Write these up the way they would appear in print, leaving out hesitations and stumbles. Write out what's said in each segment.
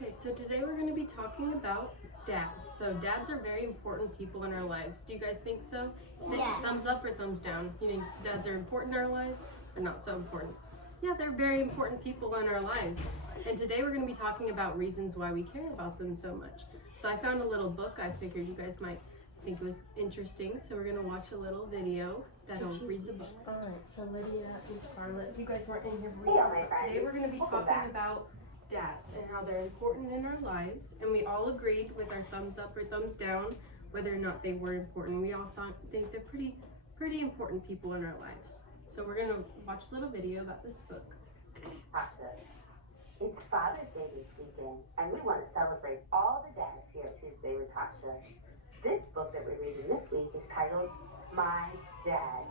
Okay, so today we're going to be talking about dads. So dads are very important people in our lives. Do you guys think so? Yes. Thumbs up or thumbs down? You think dads are important in our lives or not so important? Yeah, they're very important people in our lives. And today we're going to be talking about reasons why we care about them so much. So I found a little book. I figured you guys might think it was interesting. So we're going to watch a little video that'll read the book. All right, so Lydia and Scarlett, if you guys weren't in here reading the book, today we're going to be talking about dads and how they're important in our lives, and we all agreed with our thumbs up or thumbs down whether or not they were important. We all think they're pretty important people in our lives. So we're gonna watch a little video about this book. It's Father's Day this weekend, and we want to celebrate all the dads here at Tuesday with Tasha. This book that we're reading this week is titled My Dad.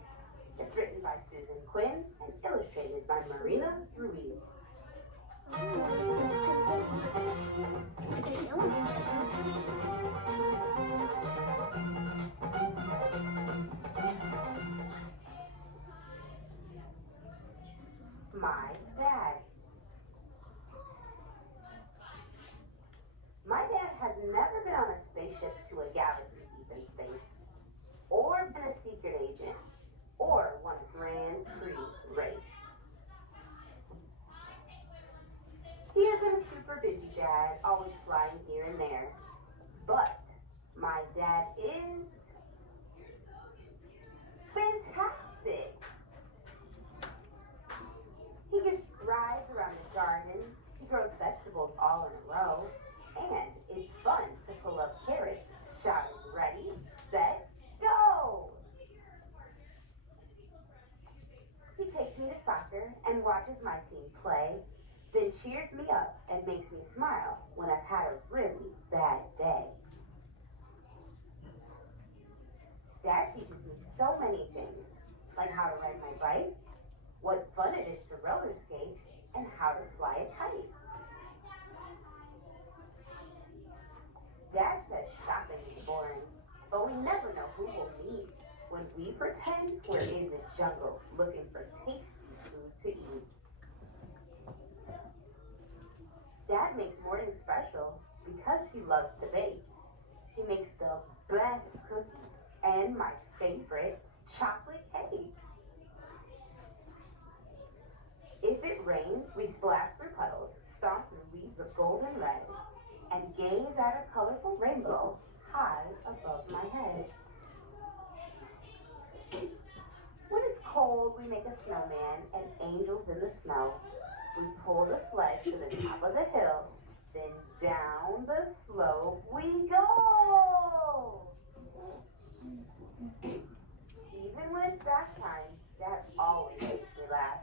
It's written by Susan Quinn and illustrated by Marina Ruiz. My dad. My dad has never been on a spaceship to a galaxy deep in space, or been a secret agent, or won a Grand Prix race. He isn't a super busy dad, always flying here and there, but my dad is fantastic. He just rides around the garden, he grows vegetables all in a row, and it's fun to pull up carrots, shouting, ready, set, go! He takes me to soccer and watches my team play, then cheers me up and makes me smile when I've had a really bad day. Dad teaches me so many things, like how to ride my bike, what fun it is to roller skate, and how to fly a kite. Dad says shopping is boring, but we never know who we'll meet when we pretend we're in the jungle looking for tasty food to eat. Dad makes mornings special because he loves to bake. He makes the best cookies and my favorite, chocolate cake. If it rains, we splash through puddles, stomp through leaves of gold and red, and gaze at a colorful rainbow high above my head. When it's cold, we make a snowman and angels in the snow. We pull the sled to the top of the hill, then down the slope we go. Even when it's bath time, Dad always makes me laugh.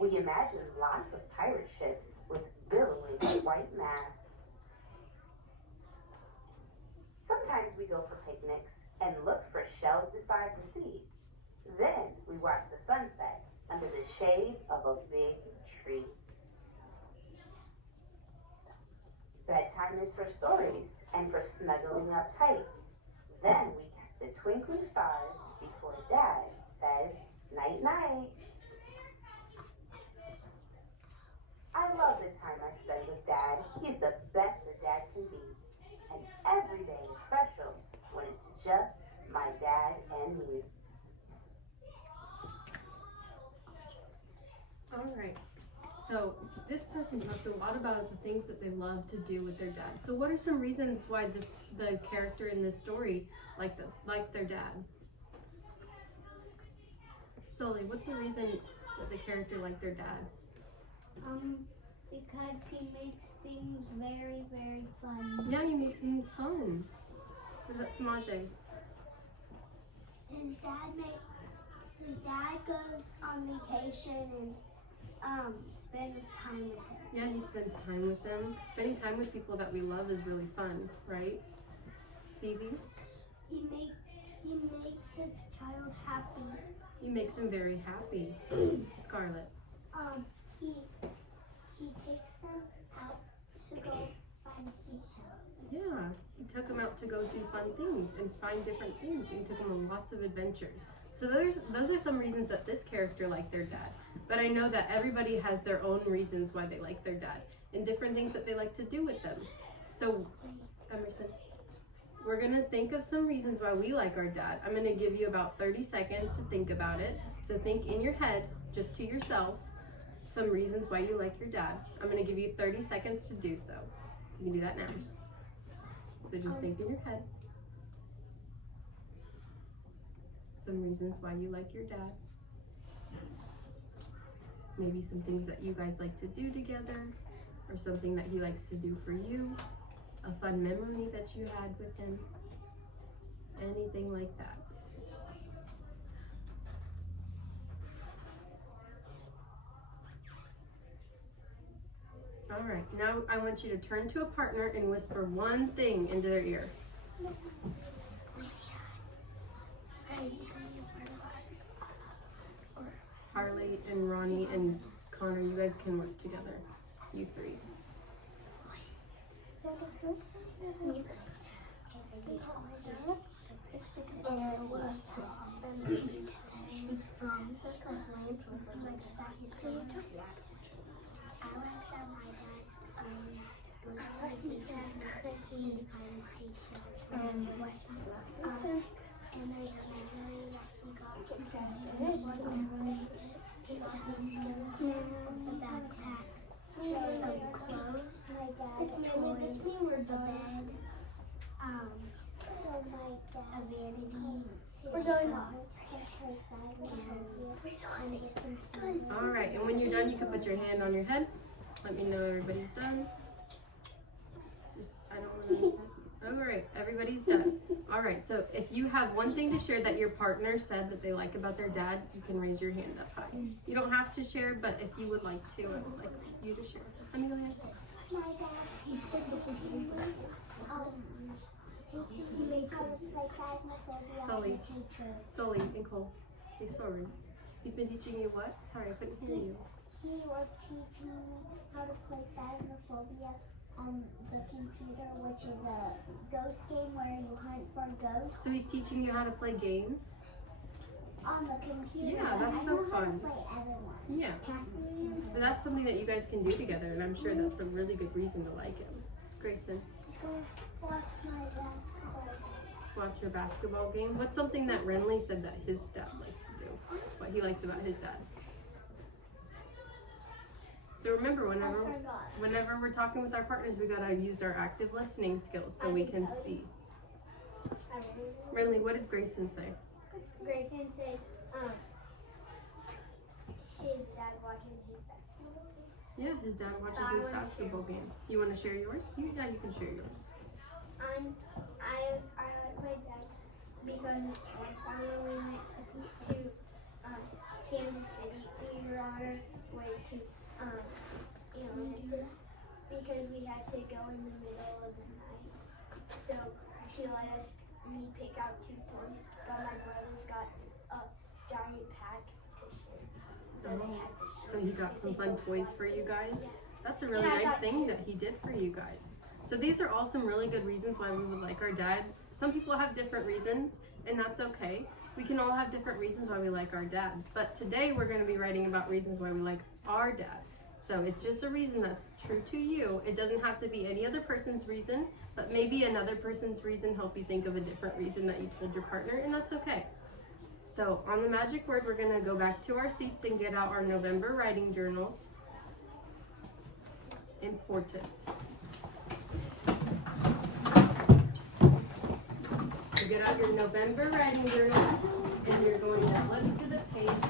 We imagine lots of pirate ships with billowing white masts. Sometimes we go for picnics and look for shells beside the sea. Then we watch the sunset under the shade of a big tree. Bedtime is for stories and for snuggling up tight. Then we count the twinkling stars before Dad says night night. I love the time I spend with Dad. He's the best a dad can be. And every day is special when it's just my dad and me. All right. So this person talked a lot about the things that they love to do with their dad. So what are some reasons why the character in this story like their dad? Sully, what's the reason that the character liked their dad? Because he makes things very, very fun. Yeah, he makes things fun. What about Samaje? His dad goes on vacation and spends time with him. Yeah, he spends time with them. Spending time with people that we love is really fun, right? Phoebe? He makes his child happy. He makes him very happy. Scarlett? He takes them out to go find seashells. Yeah, he took him out to go do fun things and find different things. He took him on lots of adventures. So those are some reasons that this character liked their dad. But I know that everybody has their own reasons why they like their dad. and different things that they like to do with them. So, Emerson, we're gonna think of some reasons why we like our dad. I'm gonna give you about 30 seconds to think about it. So think in your head, just to yourself, some reasons why you like your dad. I'm gonna give you 30 seconds to do so. You can do that now. So just think in your head. Some reasons why you like your dad. Maybe some things that you guys like to do together, or something that he likes to do for you. A fun memory that you had with him. Anything like that. All right, now I want you to turn to a partner and whisper one thing into their ear. Harley and Ronnie and Connor, you guys can work together. You three. And there's a memory that he got from he got his skincare, the backpack, clothes, toys, the bed, a vanity. We're going on. All right, and when you're done, you can put your hand on your head. Let me know everybody's done. I don't want to. All right, everybody's done. All right, so if you have one thing to share that your partner said that they like about their dad, you can raise your hand up high. You don't have to share, but if you would like to, I would like you to share. Let me go ahead. My dad, he's been teaching me how to play Phasmophobia. Sully and Cole, face forward. He's been teaching you what? Sorry, I couldn't hear you. He was teaching me how to play Phasmophobia on the computer, which is a ghost game where you hunt for ghosts. So he's teaching you how to play games? On the computer. Yeah, that's so fun. Play everyone. Yeah. But that's something that you guys can do together, and I'm sure that's a really good reason to like him. Grayson. Let's go watch my basketball. Watch your basketball game. What's something that Renly said that his dad likes to do? What he likes about his dad? So remember, whenever we're talking with our partners, we gotta use our active listening skills so we can see. Renly, what did Grayson say? Grayson said, his dad watches his basketball game. Yeah, his dad watches his basketball game. You want to share yours? Yeah, you can share yours. I like my dad because when we went to Kansas City, we were on our way to because we had to go in the middle of the night. So she let me pick out 2 toys, but my brothers got a giant pack to share. So he got some fun toys for you guys. That's a really nice thing that he did for you guys. So these are all some really good reasons why we would like our dad. Some people have different reasons, and that's okay. We can all have different reasons why we like our dad. But today we're going to be writing about reasons why we like our dad. So it's just a reason that's true to you. It doesn't have to be any other person's reason, but maybe another person's reason help you think of a different reason that you told your partner, and that's okay. So on the magic word, we're gonna go back to our seats and get out our November writing journals. Important. So get out your November writing journals, and you're going to flip to the page.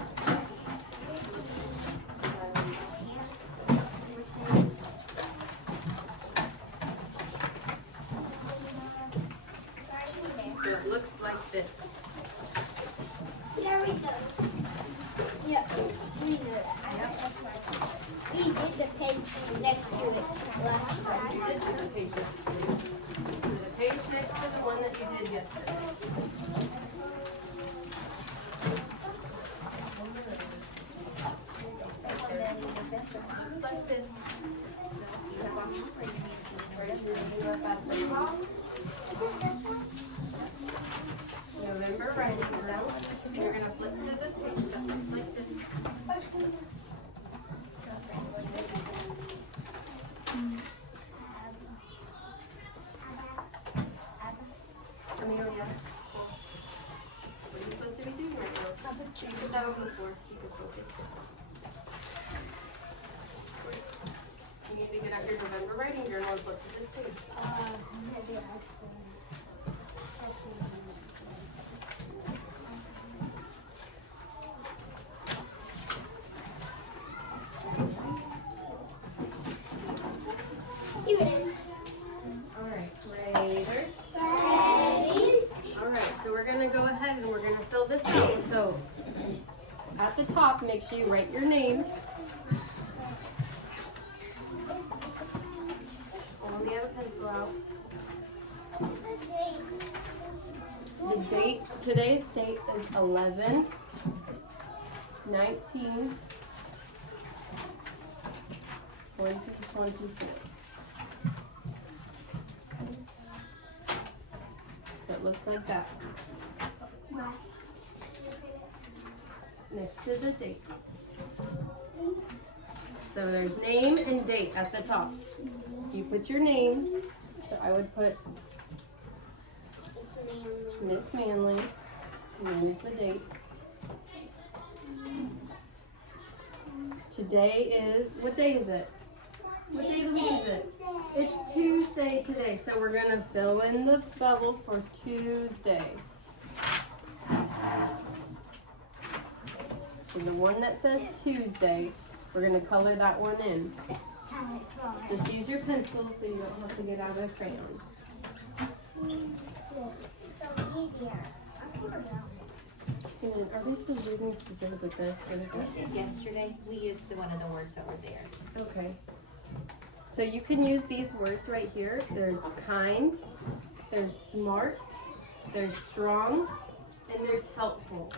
So it looks like this. There we go. Yeah, we know that. We did the page next to it last time. You did turn the page next to it. The page next to the one that you did yesterday. Looks like this. Where's your review at the top? Is it this one? November writing journal. You're going to flip to the page that looks like this. focus. You need to get out your November writing journal and flip to this page. Maybe that's Give it in. Alright, graders. Ready? Alright, so we're gonna go ahead and we're gonna fill this out. So at the top, make sure you write your name. Let me have a pencil out. The date, today's date is 11/19/2024. So it looks like that. Next to the date. So there's name and date at the top. You put your name. So I would put Miss Manley. And there's the date. Today is, what day is it? What day of the week is it? It's Tuesday today, so we're gonna fill in the bubble for Tuesday. So the one that says Tuesday, we're gonna color that one in. Just use your pencil so you don't have to get out a crayon. And are we supposed to do anything specific with this, or is that? Yesterday, we used one of the words that were there. Okay. So you can use these words right here. There's kind, there's smart, there's strong, and there's helpful.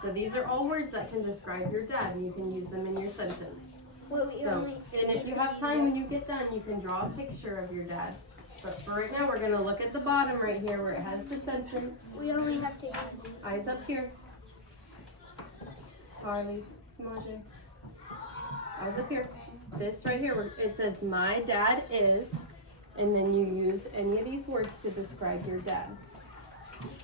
So these are all words that can describe your dad, and you can use them in your sentence. So, and if you have time when you get done, you can draw a picture of your dad. But for right now, we're gonna look at the bottom right here where it has the sentence. We only have to use Eyes up here. Carly, Samaje. Eyes up here. This right here, it says, my dad is, and then you use any of these words to describe your dad.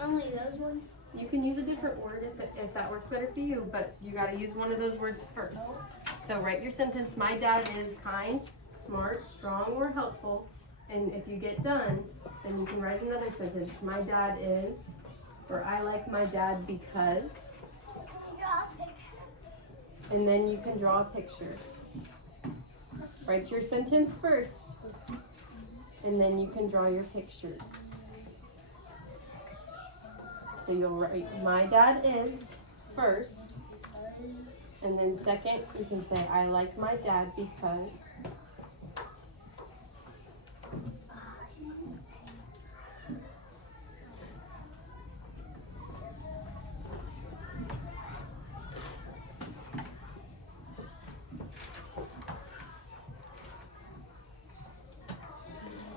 only those ones. You can use a different word if that works better for you, but you gotta use one of those words first. So write your sentence, my dad is kind, smart, strong, or helpful. And if you get done, then you can write another sentence. My dad is, or I like my dad because, Draw a picture. and then you can draw a picture. Write your sentence first, and then you can draw your picture. So you'll write, my dad is first, and then second, you can say, I like my dad because.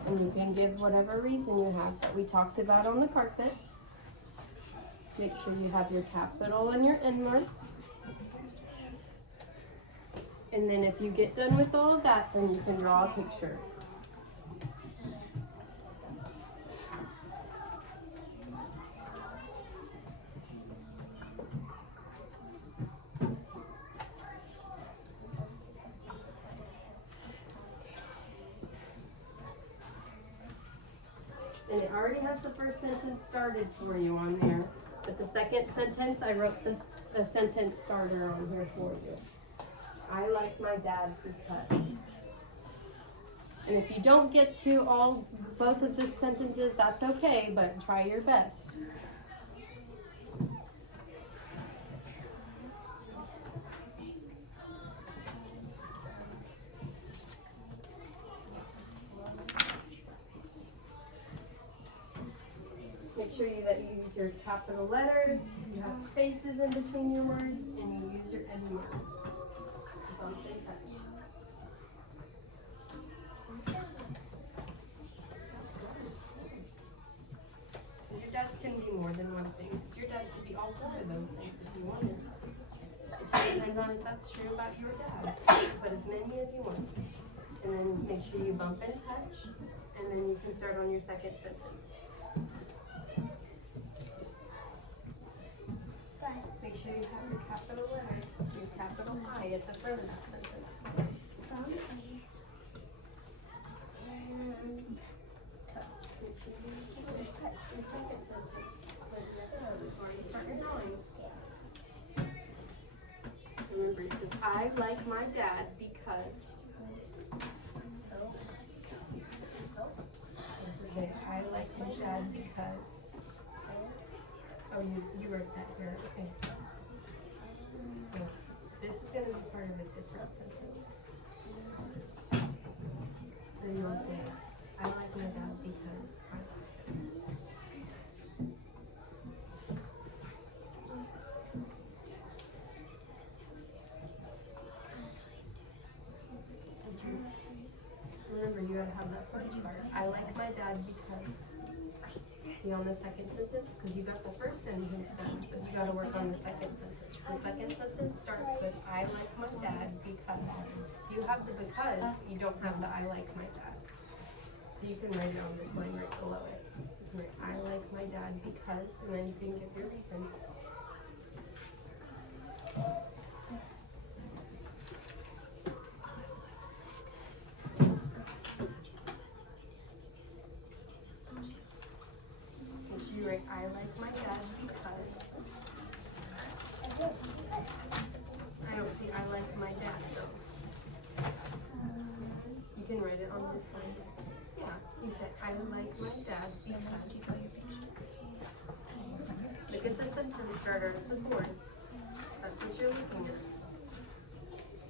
And you can give whatever reason you have that we talked about on the carpet. Make sure you have your capital and your end mark. And then if you get done with all of that, then you can draw a picture. And it already has the first sentence started for you on there. But the second sentence, I wrote a sentence starter on here for you. I like my dad because. And if you don't get to both of the sentences, that's okay, but try your best. Make sure that you use your capital letters, you have spaces in between your words, and you use your end mark. Bump and touch. Your dad can be more than one thing, because your dad could be all four of those things if you wanted. It just depends on if that's true about your dad. Put as many as you want. And then make sure you bump and touch, and then you can start on your second sentence. Make sure you have your capital letters. I at the front of that sentence. From Your second sentence. Before you start your drawing. So remember, it says, I like my dad because. Say, I like my dad because. Oh, you wrote that here. Okay. So this is going to be part of a different sentence. So you will say, I like my dad because I like him. Remember, you gotta have that first part. I like my dad because. See on the second sentence? Because you got the first sentence done, but you gotta work on the second sentence. The second sentence starts with, I like my dad because. You have the because, you don't have the I like my dad. So you can write it on this line right below it. You can write, I like my dad because, and then you can give your reason. You write, I like my dad because. I don't see I like my dad though. You can write it on this line. Yeah, you say, I like my dad because. Look at the sentence starter of the board. That's what you're looking at.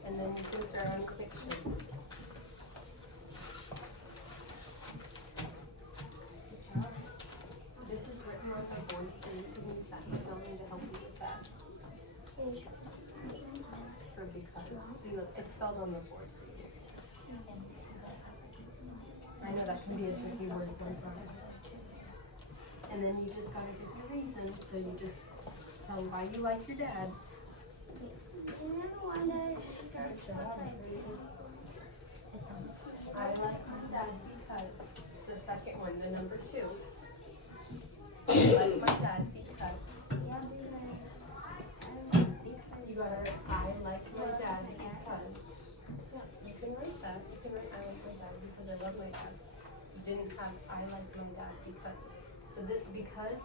And then you can start on fiction. This is written on the board, so you can use that. You still need to help you with that. For because. See, look, it's spelled on the board for you. I know that can be a tricky word sometimes. And then you just gotta give your reason, so you just tell why you like your dad. I like my dad because. It's the second one, the number 2. I like my dad because. You gotta, I like my dad because. You can write that. You can write, I like my dad because I love my dad. You didn't have, I like my dad because. So this because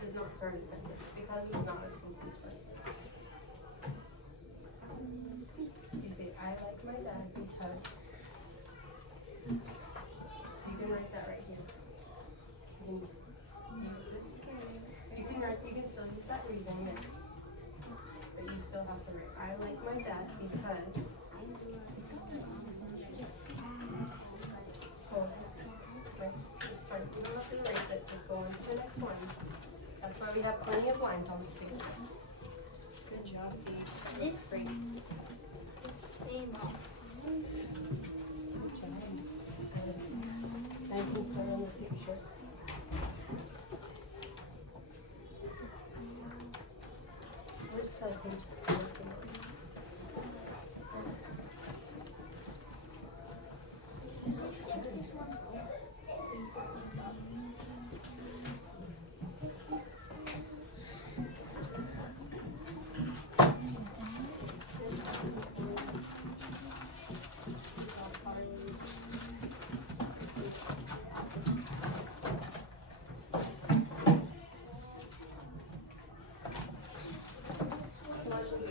does not start a sentence. Because is not a complete sentence. You say, I like my dad because. So you can write that right here. You can use this. You can write, you can still use that reason there. But you still have to write, I like my dad because. Oh, okay, it's fine. You don't have to erase it, just go on to the next one. That's why we have plenty of lines on this page. Good job, Dee. This great. Name off. Now you can start on the picture. Where's the page? Where's the one?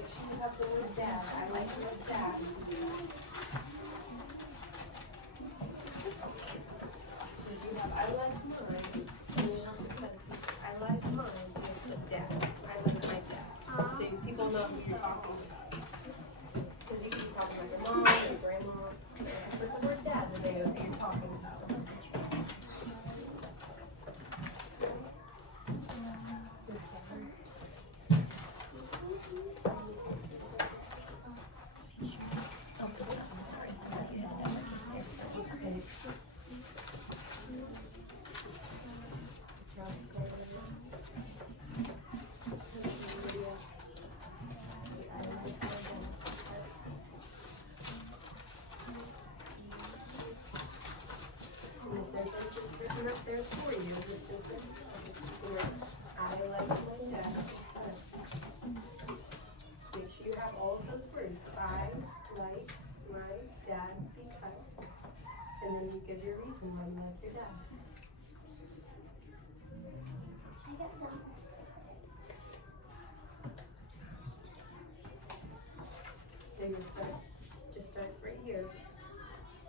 You have the word dad. I like the word dad. Because you have I like mine, and you have because I like mine, you put dad. I like my dad. So people know who you're talking about. Because you can be talking about your mom, your grandma. You put the word dad, and they know who you're talking about. And the sentence is written up there for you. The sentence, I like my dad. Make sure you have all of those words. I like my dad because. And then you give your reason why you like your dad. I got some. So you just start right here.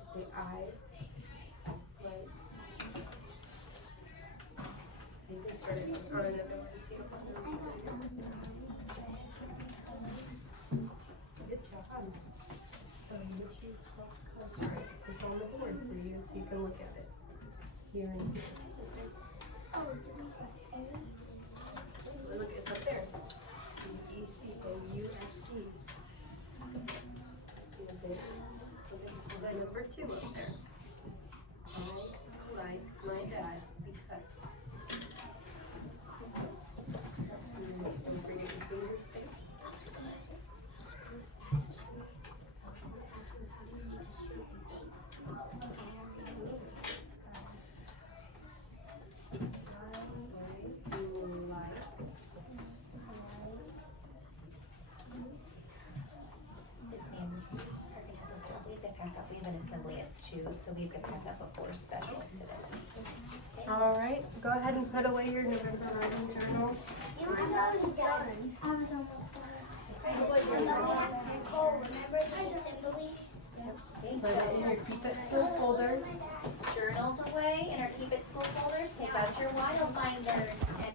Say I like. So you can start it on another one. So you don't have to reason. Good job. That's right. It's on the board for you, so you can look at it. Here and here. Look, it's up there. DECOUST. So you'll say, so then number 2 up there. I like my dad because. And then don't forget your finger space. We have an assembly at 2, so we have to pack up before specials today. All right, go ahead and put away your November writing journals. I was almost done. Nicole, remember the assembly? Put it in your keep it still